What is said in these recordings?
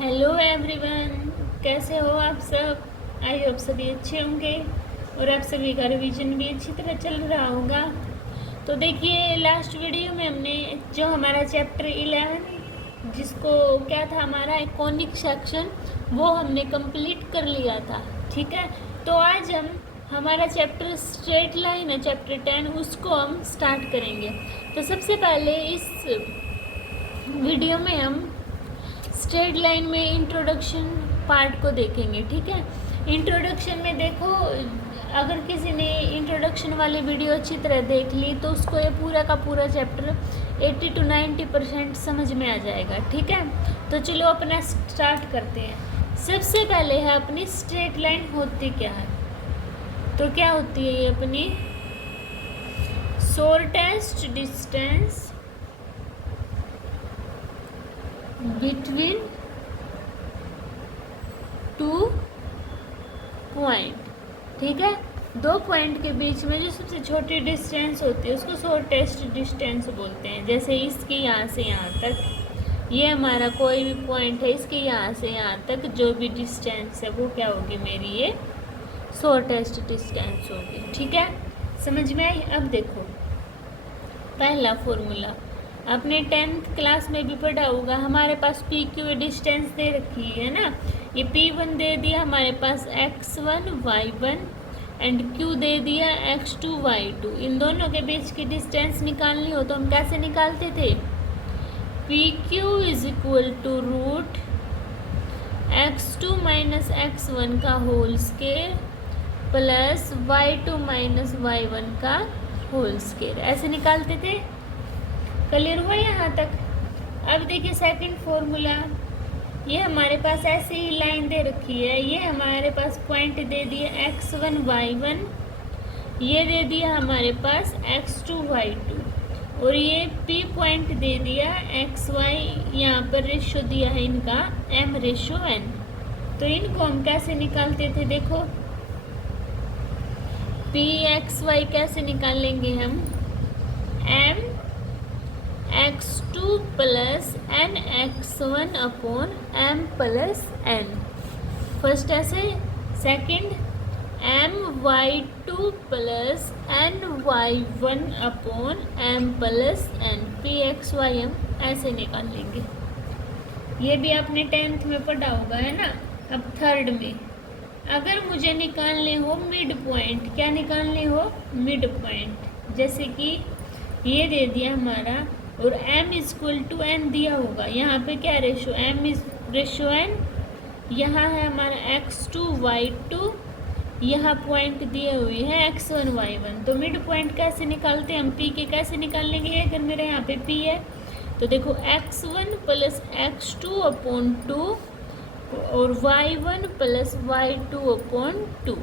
Hello everyone, कैसे हो आप सब। आई होप सभी अच्छे होंगे और आप सभी का रिवीजन भी अच्छी तरह चल रहा होगा। तो देखिए, लास्ट वीडियो में हमने जो हमारा चैप्टर 11 जिसको क्या था हमारा आइकॉनिक सेक्शन, वो हमने कंप्लीट कर लिया था। ठीक है, तो आज हम हमारा चैप्टर स्ट्रेट लाइन है, चैप्टर 10, उसको हम स्टार्ट करेंगे। तो सबसे पहले इस वीडियो में हम स्ट्रेट लाइन में इंट्रोडक्शन पार्ट को देखेंगे। ठीक है, इंट्रोडक्शन में देखो, अगर किसी ने इंट्रोडक्शन वाली वीडियो अच्छी तरह देख ली तो उसको ये पूरा का पूरा चैप्टर 80 to 90% समझ में आ जाएगा। ठीक है, तो चलो अपना स्टार्ट करते हैं। सबसे पहले है अपनी स्ट्रेट लाइन होती क्या है। तो क्या होती है ये अपनी shortest distance between two point. ठीक है, दो पॉइंट के बीच में जो सबसे छोटी डिस्टेंस होती है उसको शॉर्टेस्ट डिस्टेंस बोलते हैं। जैसे इसके यहाँ से यहाँ तक, ये हमारा कोई भी पॉइंट है, इसके यहाँ से यहाँ तक जो भी डिस्टेंस है वो क्या होगी, मेरी ये शॉर्टेस्ट डिस्टेंस होगी। ठीक है, समझ में आई। अब देखो पहला फॉर्मूला आपने 10th क्लास में भी पढ़ा होगा। हमारे पास पी क्यू डिस्टेंस दे रखी है ना, ये P1 दे दिया हमारे पास x1 y1 एंड Q दे दिया x2 y2। इन दोनों के बीच की डिस्टेंस निकालनी हो तो हम कैसे निकालते थे, PQ is equal to root x2 minus x1 का whole square plus y2 minus y1 का होल स्केयर, ऐसे निकालते थे। क्लियर हुआ यहाँ तक। अब देखिए सेकंड फॉर्मूला, ये हमारे पास ऐसे ही लाइन दे रखी है, ये हमारे पास पॉइंट दे दिया x1 y1, ये दे दिया हमारे पास x2 y2 और ये P पॉइंट दे दिया xy, यहाँ पर रेशो दिया है इनका m/n। तो इनको हम कैसे निकालते थे, देखो Pxy कैसे निकालेंगे हम, m x2 plus N x1 upon m plus n, first ऐसे। Second m y2 plus N y1 upon m plus n, Pxy हम ऐसे निकाल लेंगे। ये भी आपने 10th में पढ़ा होगा है ना। अब थर्ड में अगर मुझे निकालने हो मिड पॉइंट, क्या निकालने हो, मिड पॉइंट, जैसे कि ये दे दिया हमारा और m इक्वल टू n दिया होगा, यहाँ पे क्या ratio, m is ratio n, यहाँ है हमारा x2 y2, यहाँ पॉइंट दिए हुए हैं x1 y1। तो मिड पॉइंट कैसे निकालते हैं हम, p के कैसे निकाल लेंगे, अगर मेरे यहाँ पे p है तो देखो x1 प्लस x2 अपॉन 2 और y1 प्लस y2 अपॉन 2।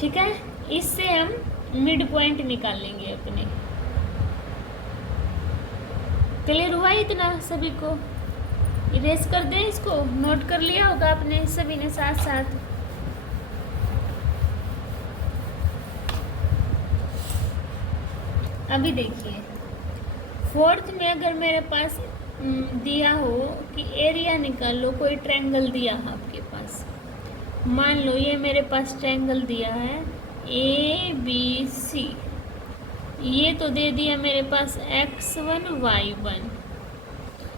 ठीक है, इससे हम मिड पॉइंट निकालेंगे अपने। क्लियर हुआ इतना सभी को, इरेज कर दें इसको, नोट कर लिया होगा आपने सभी ने साथ साथ। अभी देखिए फोर्थ में अगर मेरे पास दिया हो कि एरिया निकाल लो, कोई ट्रायंगल दिया है आपके पास, मान लो ये मेरे पास ट्रायंगल दिया है ABC, ये तो दे दिया मेरे पास x1 y1,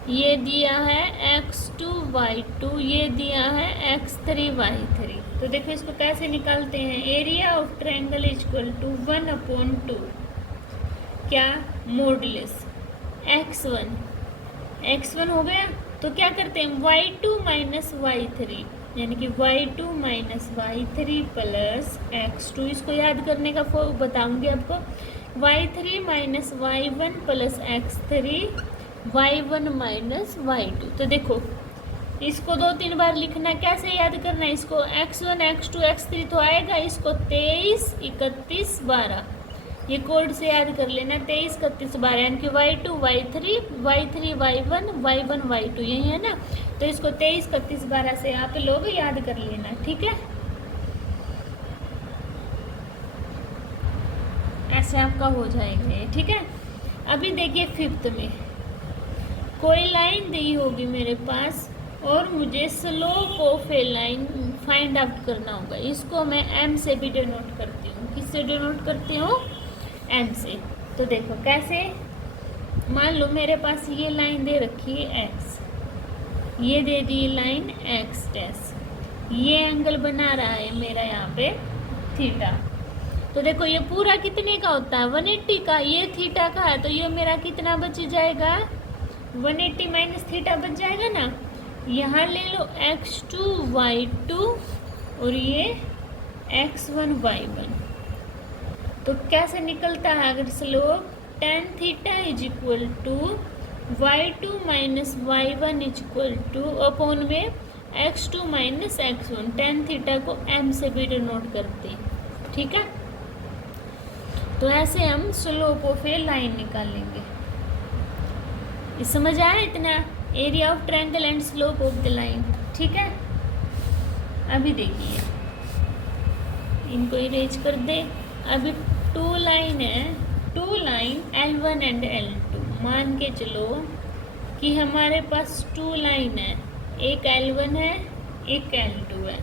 ये दिया है x2 y2, ये दिया है x3 y3। तो देखो इसको कैसे निकालते हैं, area of triangle equal to 1/2, क्या, मॉडुलस x1 हो गया। तो क्या करते हैं, y2 माइनस y3, यानी कि y2 minus y3 plus x2, इसको याद करने का बताऊंगी आपको, y3 minus y1 plus x3, y1 minus y2। तो देखो इसको 2-3 बार लिखना, कैसे याद करना है इसको, x1 x2 x3 तो आएगा, इसको 23 31 12 ये कोड से याद कर लेना, 23 31 12, यानी कि y2 y3 y3 y1 y1 y2, यही है ना। तो इसको 23 31 12 से आप लोग याद कर लेना। ठीक है, ऐसे आपका हो जाएगा। ठीक है, अभी देखिए फिफ्थ में कोई लाइन दी होगी मेरे पास और मुझे slope of A line find out करना होगा। इसको मैं एम से भी डिनोट करती हूँ। किससे डिनोट करती हूँ? एम से। तो देखो कैसे, मान लो मेरे पास ये लाइन दे रखी है एक्स, ये दे दी लाइन एक्स डैश, ये एंगल बना रहा है मेरा यहाँ पे थीटा। तो देखो ये पूरा कितने का होता है? 180 का। ये थीटा का है तो ये मेरा कितना बच जाएगा? 180 माइनस थीटा बच जाएगा ना। यहाँ ले लो x2 y2 और ये x1 y1। तो कैसे निकलता है अगर slope? tan theta is equal to y2 minus y1 is equal to upon में x2 minus x1। tan theta को m से भी डिनोट करते हैं, ठीक है। तो ऐसे हम स्लोप ऑफ ए लाइन निकालेंगे। ये समझ आया इतना? Area of triangle and slope of the line, ठीक है। अभी देखिए, इनको इरेज कर दे। अभी टू लाइन है, two line L1 and L2। मान के चलो कि हमारे पास टू लाइन है, एक L1 है एक L2 है।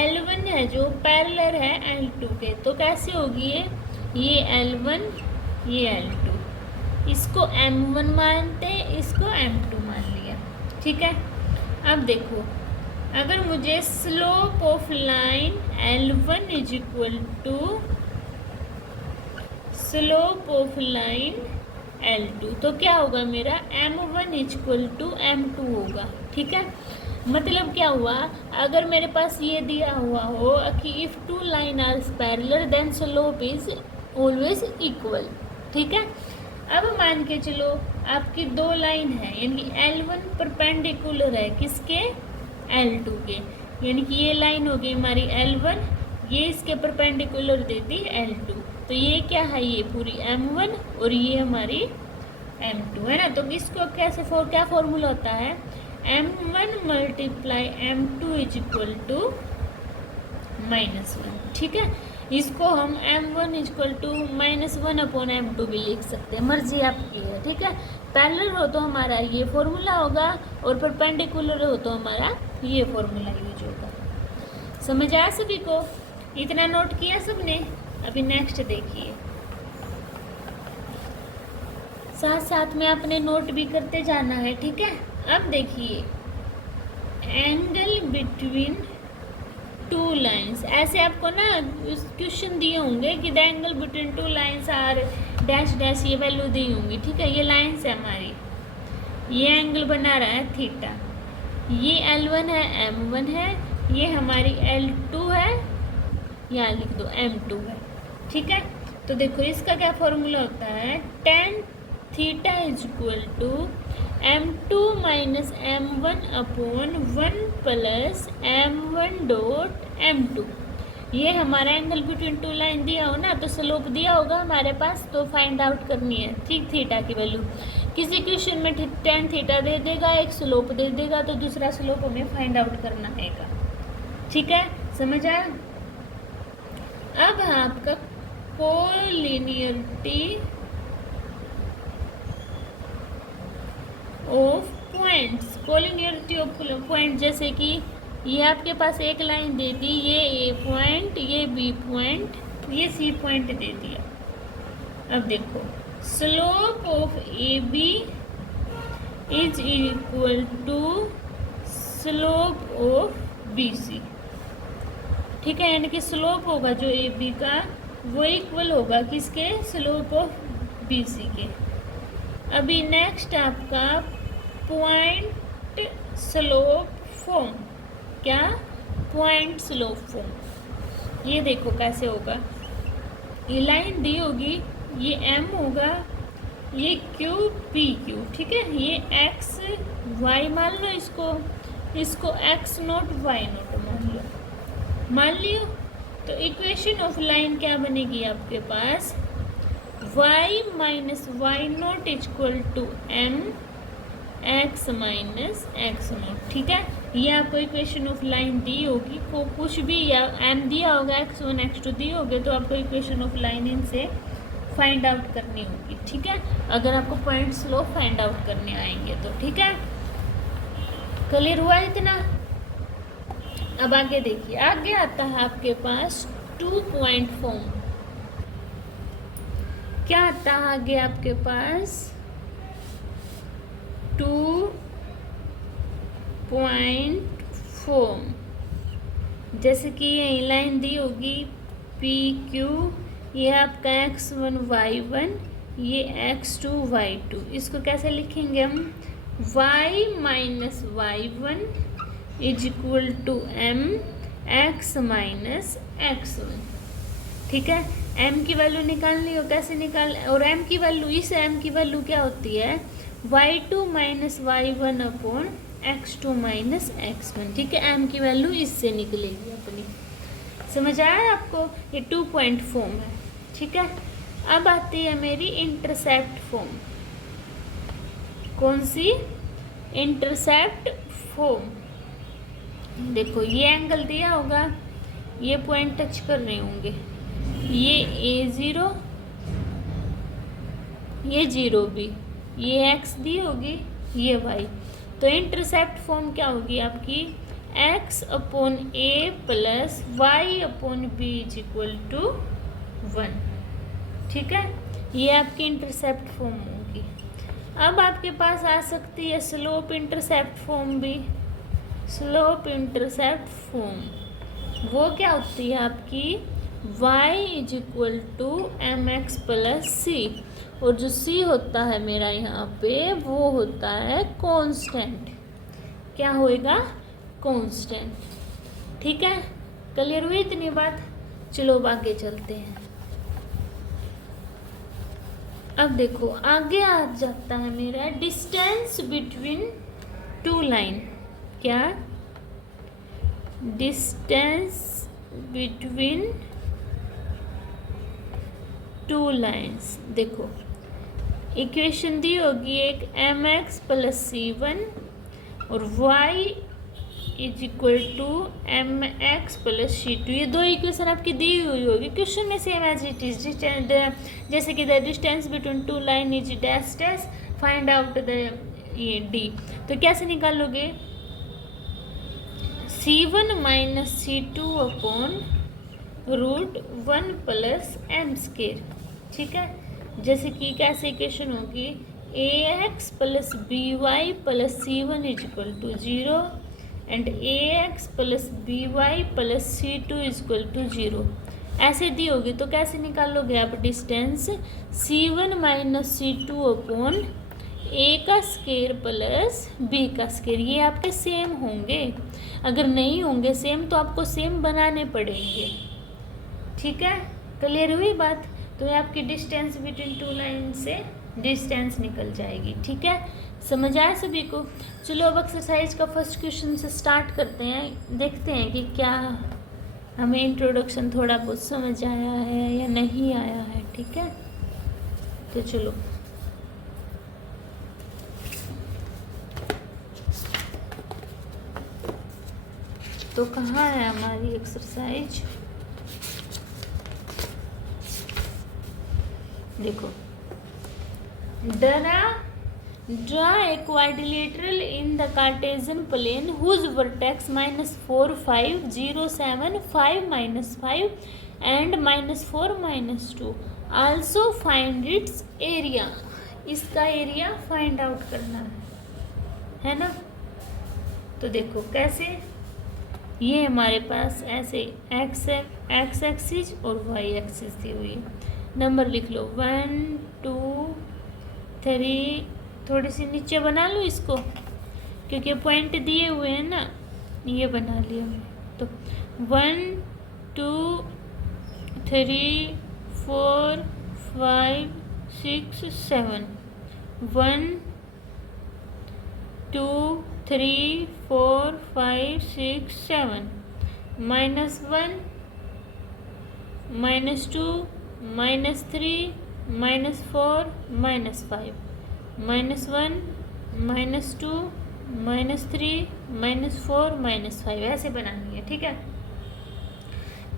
L1 है जो पैरेलल है L2 के, तो कैसे होगी ये L1 ये L2। इसको M1 मानते, इसको M2 मान लिया, ठीक है। अब देखो, अगर मुझे slope of line L1 is equal to slope of line L2, तो क्या होगा मेरा? M1 is equal to M2 होगा, ठीक है। मतलब क्या हुआ? अगर मेरे पास ये दिया हुआ हो कि if two line are parallel then slope is always equal, ठीक है। अब मान के चलो आपकी दो लाइन है, यानी कि L1 परपेंडिकुलर है किसके? L2 के, यानी कि ये लाइन होगी हमारी L1, ये इसके परपेंडिकुलर देती L2। तो ये क्या है? ये पूरी M1 और ये हमारी M2 है ना। तो इसको कैसे क्या फॉर्मूला होता है? M1 multiply M2 is equal to -1, ठीक है। इसको हम M1 is equal to -1 upon M2 भी लिख सकते हैं, मर्जी आपकी है, ठीक है। पैरेलल हो तो हमारा ये फॉर्मूला होगा और परपेंडिकुलर हो तो हमारा ये फॉर्मूला यूज होगा। समझ आया सभी को? इतना नोट किया सबने? अभी नेक्स्ट देखिए, साथ साथ में अपने नोट भी करते जाना है, ठीक है। अब देखिए, एंगल बिटवीन टू लाइंस, ऐसे आपको ना क्वेश्चन दिए होंगे कि the angle between two lines are dash dash, ये वैल्यू दी होंगी, ठीक है। ये लाइंस है हमारी, ये एंगल बना रहा है थीटा, ये L1 है M1 है, ये हमारी L2 है, यहाँ लिख दो M2 है, ठीक है। तो देखो इसका क्या फॉर्मूला होता है? tan theta is equal to M2 minus M1 upon 1 plus M1 dot M2। ये हमारा एंगल बिटवीन टू लाइन दिया हो ना, तो स्लोप दिया होगा हमारे पास, तो फाइंड आउट करनी है, ठीक, थीटा की वैल्यू। किसी क्वेश्चन में tan थीटा दे देगा, एक स्लोप दे देगा, तो दूसरा स्लोप हमें फाइंड आउट करना है, ठीक है। समझ आया? अब आपका collinearity of points, collinearity of point, जैसे कि ये आपके पास एक लाइन दे दी, ये ए पॉइंट, ये बी पॉइंट, ये सी पॉइंट दे दिया। अब देखो, slope of A B is equal to slope of B C, ठीक है। यानी कि स्लोप होगा जो ए बी का वो इक्वल होगा किसके? स्लोप ऑफ बी सी के। अभी नेक्स्ट आपका पॉइंट स्लोप फॉर्म, क्या? Point slope form. ये देखो कैसे होगा, ये लाइन दी होगी, ये M होगा, ये Q P Q, ठीक है। ये X Y मान लो, इसको X नोट Y नोट मान लियो। तो इक्वेशन ऑफ लाइन क्या बनेगी आपके पास? y minus y naught equal to M x minus x naught, ठीक है। ये आपको इक्वेशन ऑफ लाइन दी होगी, को कुछ भी या M दिया होगा, x1 x2 दिए होगे, तो आपको इक्वेशन ऑफ लाइन इनसे फाइंड आउट करना करनी होगी, ठीक है, अगर आपको पॉइंट स्लोप फाइंड आउट करने आएंगे तो, ठीक है। क्लियर हुआ इतना? अब आगे देखिए, आगे आता है आपके पास 2 पॉइंट फॉर्म। क्या आता है आगे आपके पास? 2 पॉइंट फॉर्म। जैसे कि ये लाइन दी होगी पी क्यू, ये आपका x1 y1, ये x2 y2। इसको कैसे लिखेंगे हम? y minus y1 is equal to m x minus x1, ठीक है। m की वैल्यू निकालनी हो, कैसे निकाल, और m की वैल्यू, इस m की वैल्यू क्या होती है? y2 minus y1 upon x2 minus x1, ठीक है। m की वैल्यू इससे निकलेगी अपनी। समझ आया आपको? ये 2 पॉइंट फॉर्म है, ठीक है। अब आती है मेरी इंटरसेप्ट फॉर्म। कौन सी? Intercept form. देखो ये एंगल दिया होगा, ये पॉइंट टच कर रहे होंगे, ये A0, ये 0B, ये x दी होगी, ये y। तो इंटरसेप्ट फॉर्म क्या होगी आपकी? x upon a plus y upon b is equal to 1, ठीक है। ये आपकी इंटरसेप्ट फॉर्म होगी। अब आपके पास आ सकती है स्लोप इंटरसेप्ट फॉर्म भी। स्लोप इंटरसेप्ट फॉर्म वो क्या होती है आपकी? y is equal to M X plus C, और जो c होता है मेरा यहाँ पे वो होता है कांस्टेंट। क्या होएगा? कांस्टेंट, ठीक है। क्लियर हुई इतनी बात? चलो अब आगे चलते हैं। अब देखो आगे आ जाता है मेरा डिस्टेंस बिटवीन 2 लाइन। क्या? Distance between 2 lines. देखो इक्वेशन दी होगी एक mx प्लस c1 और y is equal to mx plus c2। ये 2 इक्वेशन आपकी दी हुई होगी क्वेश्चन में, सेम एज इट इज। जैसे कि the distance between 2 line is dash dash, find out the ये d। तो कैसे निकालोगे? c1 minus c2 upon root 1 plus m square, ठीक है। जैसे कि कैसे इक्वेशन होगी? ax plus by plus c1 is equal to 0 and ax plus by plus c2 is equal to 0, ऐसे दी होगी। तो कैसे निकालोगे आप distance? c1 minus c2 upon a का स्क्वायर प्लस b का स्क्वायर। ये आपके सेम होंगे, अगर नहीं होंगे सेम तो आपको सेम बनाने पड़ेंगे, ठीक है। क्लियर हुई बात? तो ये आपकी डिस्टेंस बिटवीन 2 लाइन से डिस्टेंस निकल जाएगी, ठीक है। समझ आया सभी को? चलो अब एक्सरसाइज का फर्स्ट क्वेश्चन से स्टार्ट करते हैं, देखते हैं कि क्या हमें इंट्रोडक्शन थोड़ा बहुत समझ आया है या नहीं आया है, ठीक है। तो चलो तो कहाँ है हमारी एक्सरसाइज? देखो, draw a quadrilateral in the Cartesian plane whose vertex -4, 5, 0, 7, 5, -5 and -4, -2. Also find its area. इसका एरिया फाइंड आउट करना है ना। तो देखो कैसे, ये हमारे पास ऐसे एक्स एक्सिस और वाई एक्सिस दी हुई है। नंबर लिख लो 1 2 3, थोड़ी सी नीचे बना लो इसको क्योंकि पॉइंट दिए हुए हैं ना, ये बना लिया मैंने। तो 1 2 3 4 5 6 7, 1 2 3 4 5 6 7, -1 -2 -3 -4 -5, -1 -2 -3 -4 -5, ऐसे बनानी है, ठीक है।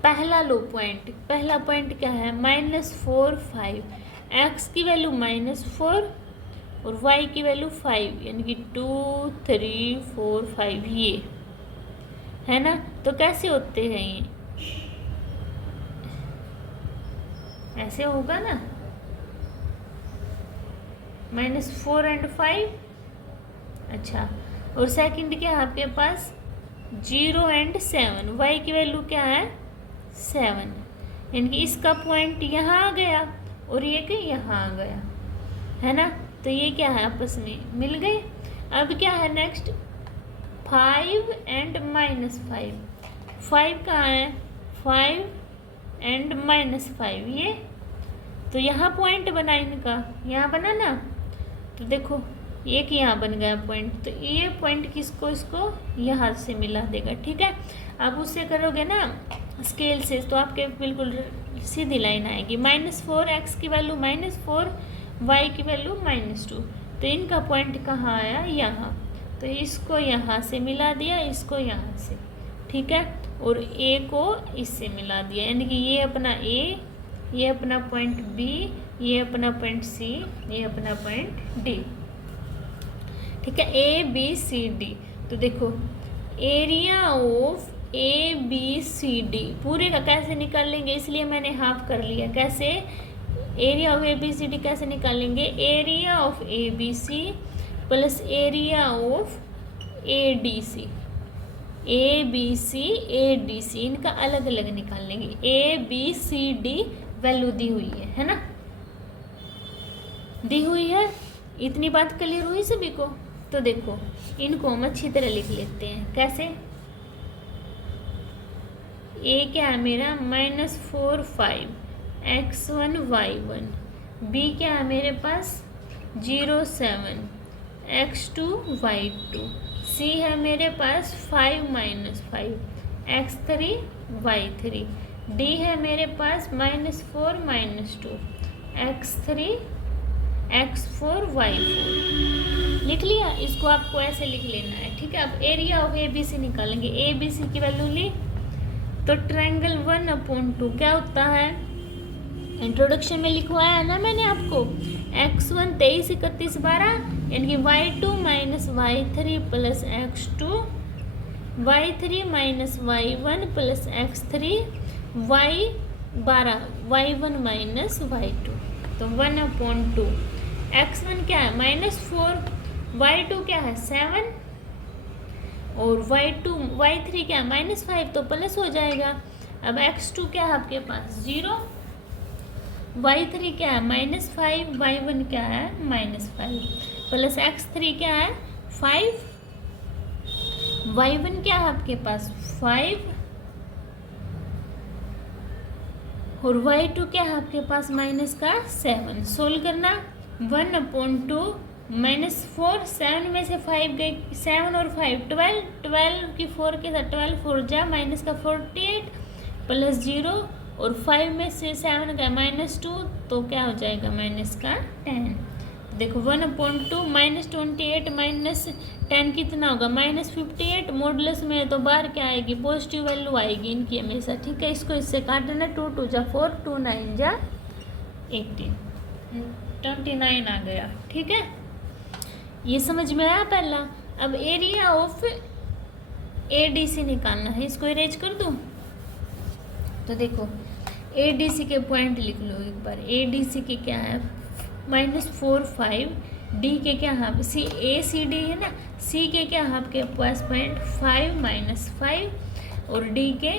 पहला लो पॉइंट, पहला पॉइंट क्या है? -4 5। एक्स की वैल्यू -4 और वाई की वैल्यू 5, यानी कि 2 3 4 5, ये है ना। तो कैसे होते हैं ये, ऐसे होगा ना, -4 और 5। अच्छा, और सेकंड क्या है आपके पास, 0 और 7, वाई की वैल्यू क्या है 7, यानी कि इसका पॉइंट यहाँ आ गया और ये कि यहाँ आ गया, है ना। तो ये क्या है, आपस में मिल गए। अब क्या है नेक्स्ट, 5 और -5, 5 कहाँ है, 5 और -5, ये तो यहाँ पॉइंट बना इनका, यहाँ बना ना। तो देखो एक यहाँ बन गया पॉइंट, तो ये पॉइंट किसको, इसको यहाँ से मिला देगा, ठीक है। अब उससे करोगे ना स्केल से, तो आपके बिल्कुल सीधी लाइन आएगी। -4 एक्स की वैल्यू -4, वाई की वैल्यू -2, तो इनका पॉइंट कहाँ आया, यहाँ। तो इसको यहाँ से मिला दिया, इसको यहाँ से, ठीक है, और ए को इससे मिला दिया, यानी कि ये अपना ए, ये अपना पॉइंट बी, ये अपना पॉइंट सी, ये अपना पॉइंट डी, ठीक है, ए बी सी डी। तो देखो area of A B C D पूरे का कैसे निकालेंगे, इसलिए मैंने हाफ कर लिया। कैसे, area of A B C D कैसे निकालेंगे, area of A B C plus area of A D C, A B C A D C, इनका अलग अलग निकाल लेंगे। A B C D value दी हुई है ना, दी हुई है। इतनी बात क्लियर हुई सभी को। तो देखो इनको हम अच्छी तरह लिख लेते हैं। कैसे, ए क्या है मेरा -4 5 x1 y1, बी क्या है मेरे पास 0 7 x2 y2, सी है मेरे पास 5 -5 x3 y3, डी है मेरे पास -4 -2 x3 x4 y4। लिख लिया, इसको आपको ऐसे लिख लेना है, ठीक है। अब area of A B C निकालेंगे। ए बी सी की वैल्यू ली, तो ट्रायंगल 1/2 क्या होता है, इंट्रोडक्शन में लिखवाया है ना मैंने आपको, x1 23 31 12, यानी कि y2 -y3 plus x2, y3 -y1 plus x3, y12 y1 -y2, तो 1/2। x1 क्या है -4, y2 क्या है 7, और y3 क्या है -5, तो प्लस हो जाएगा। अब x2 क्या है आपके पास 0, y3 क्या है -5, y1 क्या है -5, प्लस x3 क्या है 5, y1 क्या है आपके पास 5, और y2 क्या है आपके पास -7। सोल्व करना, 1/2 -4, 7 में से 5 गए, 7 और 5 12, 12 की 4 के साथ 12 4 जा, माइनस का 48 प्लस 0, और 5 में से 7 गया -2, तो क्या हो जाएगा -10। देखो 1/2 -28 -10 कितना होगा -58, मॉडुलस में तो बाहर क्या आएगी, पॉजिटिव वैल्यू आएगी इनकी हमेशा, ठीक है। इसको इससे काटना, 2 2 जा 4, 2 9 जा 18, 29 आ गया, ठीक है। ये समझ में आया पहला। अब area of A D C निकालना है, इसको इरेज कर दूँ। तो देखो ए डी सी के पॉइंट लिख लो एक बार। ए डी सी के क्या है -4 5, डी के क्या है सी, ए सी डी है ना, सी के क्या है आपके पास पॉइंट 5 -5, और डी के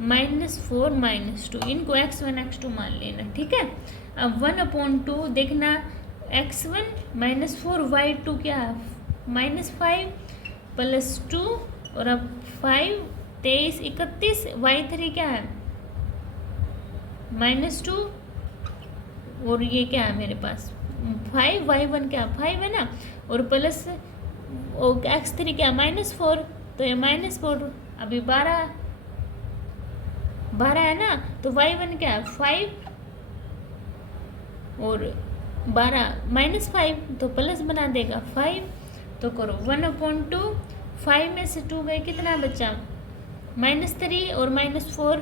-4 -2, इनको x1 x2 मान लेना, ठीक है। अब 1/2 देखना, x1 -4 y2 क्या है -5 प्लस 2, और अब 5 23 31, y3 क्या है -2, और ये क्या है मेरे पास 5, y1 क्या 5 है ना, और प्लस x3 क्या -4, तो ये -4, अभी 12 है ना, तो y1 क्या है 5, और 12 -5, तो प्लस बना देगा 5। तो करो 1/2, 5 में से 2 गए, कितना बचा -3 और -4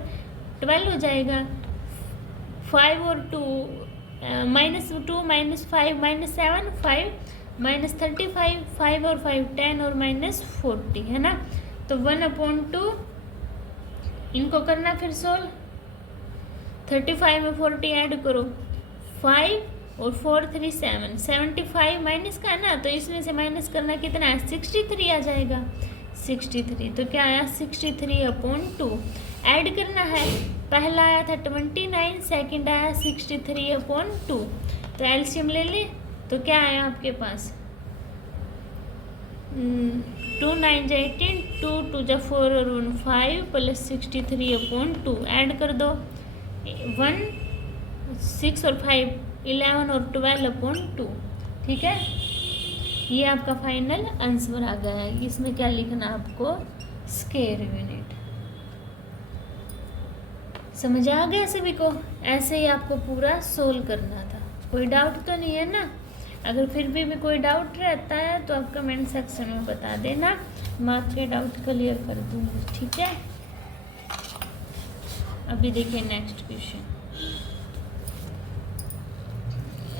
12 हो जाएगा। 5 और 2 -2 -5 -7 5 -35 5 और 5 10 और -40 है ना। तो 1/2 इनको करना फिर सोल्व। 35 में 40 ऐड करो, 5 और 4 3 7 75 माइनस का है ना, तो इसमें से माइनस करना कितना है, 63 आ जाएगा। 63 तो क्या आया 63/2 ऐड करना है। पहला आया था 29, सेकंड आया 63/2। तो एलसीएम ले ले तो क्या आया आपके पास 2 9 18, 2 2 4 और 1 5 प्लस 63/2 ऐड कर दो। 1 6 और 5 11 और 12/2। ठीक है, ये आपका फाइनल आंसर आ गया है। इसमें क्या लिखना आपको, स्क्वायर यूनिट। समझ आ गया सभी को? ऐसे ही आपको पूरा सोल्व करना था। कोई डाउट तो नहीं है ना? अगर फिर भी कोई डाउट रहता है तो आप कमेंट सेक्शन में बता देना, मैं आपके डाउट क्लियर कर दूँगी। ठीक है, अभी देखिए नेक्स्ट क्वेश्चन,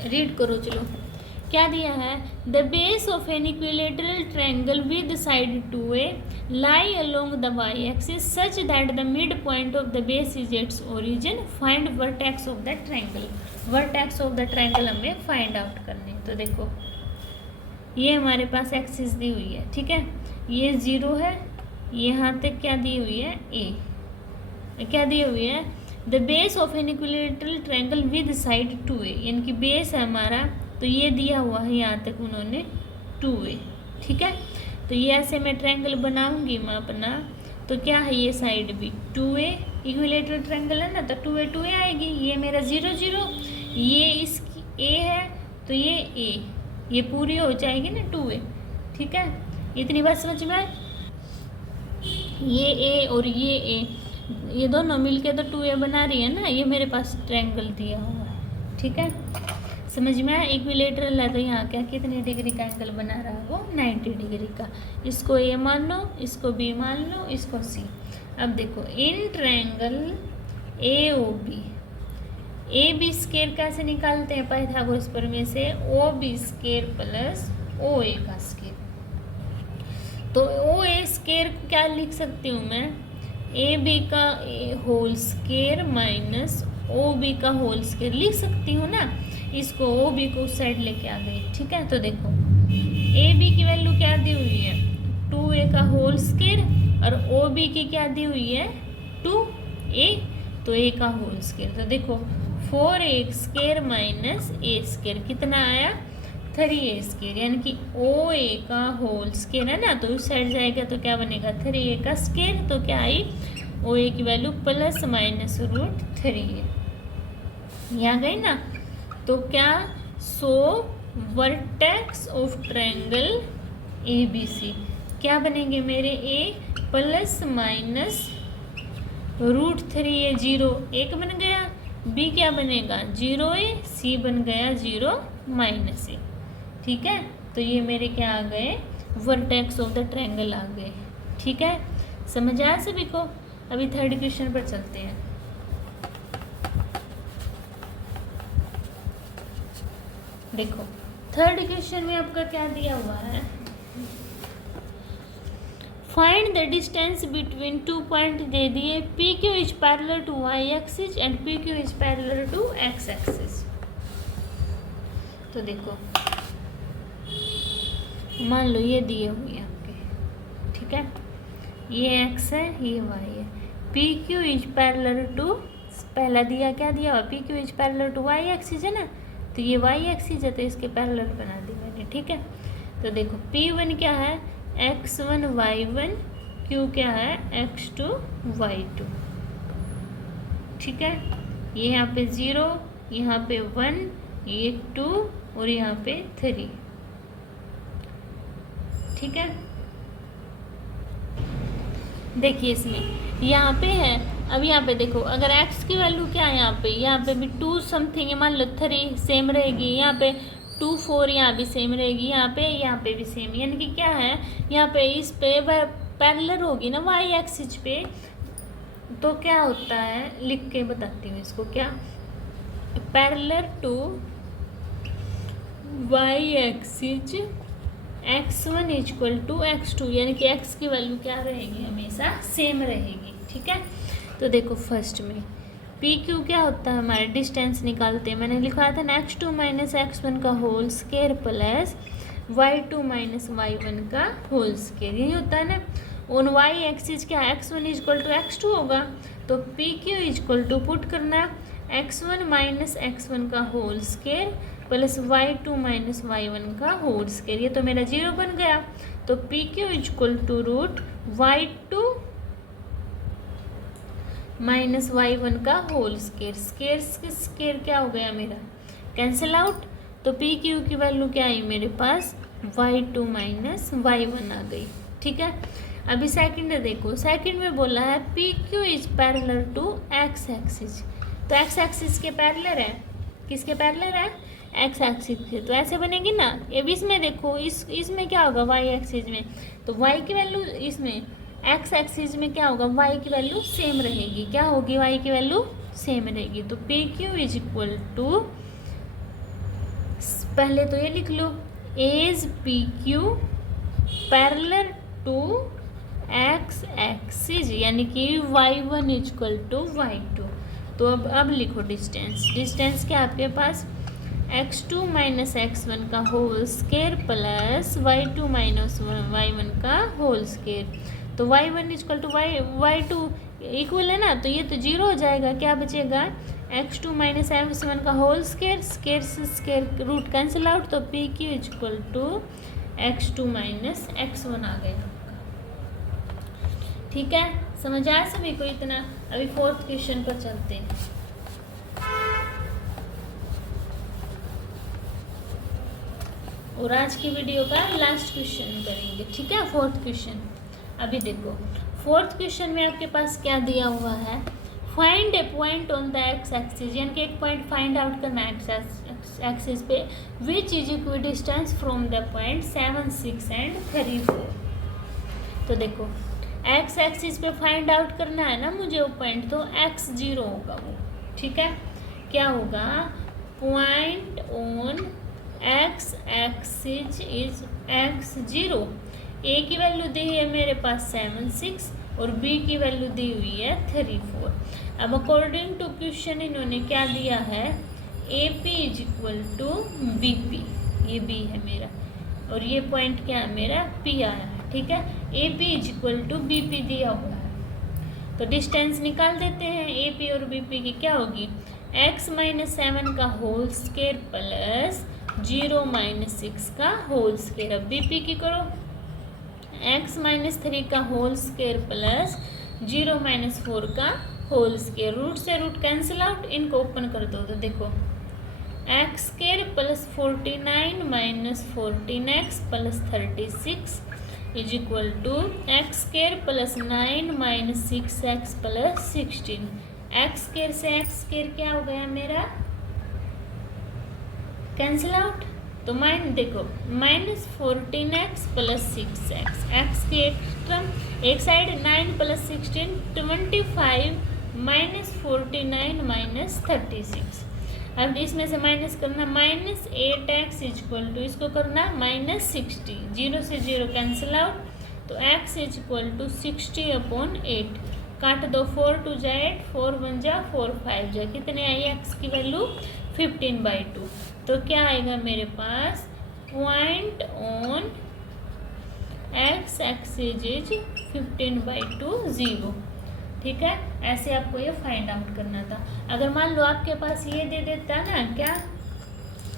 रीड करो। चलो क्या दिया है, the base of an equilateral triangle with side 2a lie along the y axis such that the mid point of the base is its origin, find vertex of the triangle. Vertex of the triangle हमें find out करने। तो देखो ये हमारे पास axis दी हुई है, ठीक है, ये 0 है, यहाँ तक क्या दी हुई है, ए क्या दी हुई है, the base of an equilateral triangle with side 2a, यानी कि बेस है हमारा, तो ये दिया हुआ है यहाँ तक उन्होंने 2a। ठीक है, तो ये ऐसे मैं ट्रायंगल बनाऊंगी मैं अपना, तो क्या है ये साइड भी 2a, इक्विलेटरल ट्रायंगल है ना, तो 2a आएगी। ये मेरा 0 0, ये इसकी a है तो ये a, ये पूरी हो जाएगी ना 2a। ठीक है, इतनी बात समझ में आए? ये a और ये a, ये दोनों मिलके तो 2a बना रही है ना, ये मेरे पास ट्रायंगल दिया हुआ है। ठीक है, समझ में आया? इक्विलेटरल है तो यहाँ क्या कितने डिग्री का एंगल बना रहा है वो 90 डिग्री का। इसको ए मान लो, इसको बी मान लो, इसको सी। अब देखो in triangle A O B, A B square कैसे निकालते हैं पाइथागोरस प्रमेय से, O B square plus O A का स्क्वायर। तो ओ ए स्क्वायर क्या लिख सकती हूँ मैं, ए बी का whole square minus O B का होल स्क्वायर लिख सकती हूँ ना। इसको ओ बी को उस साइड लेके आ गई। ठीक है, तो देखो ए बी की वैल्यू क्या दी हुई है 2a का होल स्क्वायर, और ओ बी की क्या दी हुई है 2a, तो a का होल स्क्वायर। तो देखो 4a square minus a square कितना आया 3a स्क्वायर, यानी कि ओ ए का होल स्क्वायर है ना, तो उस साइड जाएगा तो क्या बनेगा 3a का स्क्वायर। तो क्या आई ओ ए की वैल्यू प्लस माइनस √3a, यहाँ गई ना। तो क्या so vertex of triangle A B C क्या बनेंगे मेरे, ए प्लस माइनस √3a 0 1 बन गया, बी क्या बनेगा 0a, सी बन गया 0 -a। ठीक है, तो ये मेरे क्या आ गए वर्टेक्स ऑफ द ट्रायंगल आ गए। ठीक है, समझ आया सभी को? अभी थर्ड क्वेश्चन पर चलते हैं। देखो थर्ड क्वेश्चन में आपका क्या दिया हुआ है, find the distance between 2 point दे दिए, P Q is parallel to Y axis and P Q is parallel to x axis. तो देखो मान लो ये दिए हुए हैं आपके, ठीक है, ये x है ये y है, P Q is parallel to, पहला दिया क्या दिया हुआ P Q is parallel to Y axis है ना, तो ये y एक्सिस है तो इसके पैरेलल बना दी मैंने। ठीक है, तो देखो P1 क्या है x1 y1, Q क्या है x2 y2। ठीक है, ये यहाँ पे 0, यहाँ पे 1, ये 2 और यहाँ पे 3। ठीक है, देखिए इसमें यहाँ पे है, अब यहाँ पे देखो अगर x की वैल्यू क्या है यहाँ पे भी 2 समथिंग है, मान लो 3 सेम रहेगी, यहाँ पे 2 4 यहाँ भी सेम रहेगी, यहाँ पे भी सेम, यानी कि क्या है यहाँ पे इस पे पैरेलल होगी ना y एक्सिस पे, तो क्या होता है लिख के बताती हूँ इसको, क्या parallel to Y axis x1 equal to x2, यानी कि x की वैल्यू क्या रहेगी, हमेशा सेम रहेगी। ठीक है, तो देखो फर्स्ट में पी क्यू क्या होता है, हमारे डिस्टेंस निकालते हैं। मैंने लिखा था ना x2 माइनस x1 का whole square plus y2 minus y1 का होल स्केयर, यही होता है ना। ऑन y एक्सिस क्या x1 इक्वल टू x2 होगा, तो P Q equal to put करना x1 माइनस x1 का whole square plus y2 minus y1 का होल स्केयर, ये तो मेरा 0 बन गया। तो P Q equal to root y2 minus y1 का होल स्केयर, स्केयर क्या हो गया मेरा, कैंसिल आउट। तो पी क्यू की वैल्यू क्या आई मेरे पास, y2 माइनस y1 आ गई। ठीक है, अभी सेकंड देखो, सेकंड में बोला है P Q is parallel to x axis, तो एक्स एक्सिस के पैरेलल है, किसके पैरेलल है, एक्स एक्सिस के। तो ऐसे बनेगी ना, ये भी इसमें देखो, इसमें क्या होगा वाई एक्सिस में, तो वाई की वैल्यू इसमें एक्स एक्सिस में क्या होगा, वाई की वैल्यू सेम रहेगी, क्या होगी, वाई की वैल्यू सेम रहेगी। तो P Q is equal to, पहले तो ये लिख लो, as P Q parallel to x axis, यानी कि y1 इक्वल टू y2। तो अब लिखो डिस्टेंस क्या आपके पास, x2 माइनस x1 का whole square plus y2 minus y1 का होल स्केयर। तो y1 equal to y2 equal है ना, तो ये तो 0 हो जाएगा, क्या बचेगा, x2 माइनस x1 का होल स्केयर, स्केयर से स्केयर रूट कैंसिल आउट, तो P Q equal to x2 minus x1 आ गया। ठीक है, समझ आया सभी को इतना। अभी फोर्थ क्वेश्चन पर चलते हैं। और आज की वीडियो का लास्ट क्वेश्चन करेंगे। ठीक है, फोर्थ क्वेश्चन। अभी देखो फोर्थ क्वेश्चन में आपके पास क्या दिया हुआ है, find A point on the x axis, यानी कि एक पॉइंट फाइंड आउट करना है एक्स एक्सिस पे, which is equi distance from the point 7, 6 and 3, 4। तो देखो एक्स एक्सिस पे फाइंड आउट करना है ना मुझे वो पॉइंट, तो x0 होगा वो। ठीक है, क्या होगा, point on x axis is x0। ए की वैल्यू दी है मेरे पास 7, 6 और बी की वैल्यू दी हुई है 3, 4। अब अकॉर्डिंग टू क्वेश्चन इन्होंने क्या दिया है, A P is equal to B P, ये बी है मेरा और ये पॉइंट क्या है मेरा, पी आया है। ठीक है, A P is equal to B P दिया हुआ है, तो डिस्टेंस निकाल देते हैं। ए पी और बी पी की क्या होगी, x माइनस 7 का होल स्केयर प्लस 0 माइनस 6 का होल स्केयर। अब बी पी की करो, x माइनस 3 का होल स्केयर प्लस 0 माइनस 4 का होल स्केयर, रूट से रूट कैंसिल आउट, इनको ओपन कर दो तो देखो X square plus 49 minus 14x plus 36 is equal to X square plus 9 minus 6x plus 16। X square से एक्स स्केयर क्या हो गया मेरा, कैंसिल आउट, तो देखो minus 14x plus 6x, x के एक साइड 9 प्लस 16 25 माइनस 49 माइनस 36। अब इसमें से माइनस करना, माइनस 8x इक्वल टू इसको करना माइनस 60, 0 से 0 कैंसिल आउट, तो x इक्वल टू 60 अपॉन 8, काट दो 4 2 जा 8, 4 1 जा 4 5 जा, कितने आई x की वैल्यू 15/2। तो क्या आएगा मेरे पास, point on x axis is 15/2 0। ठीक है, ऐसे आपको ये फाइंड आउट करना था। अगर मान लो आपके पास ये दे देता ना क्या,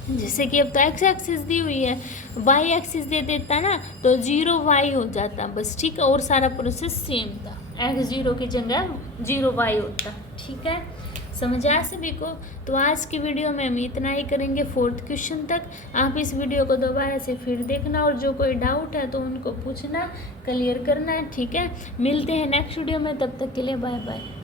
जैसे कि अब तो एक्स एक्सिस दी हुई है, वाई एक्सिस दे देता ना तो 0y हो जाता बस। ठीक है, और सारा प्रोसेस सेम था, x0 की जगह 0y होता। ठीक है, समझ आया सभी को। तो आज की वीडियो में हम इतना ही करेंगे, फोर्थ क्वेश्चन तक। आप इस वीडियो को दोबारा से फिर देखना और जो कोई डाउट है तो उनको पूछना, क्लियर करना है। ठीक है, मिलते हैं नेक्स्ट वीडियो में, तब तक के लिए बाय बाय।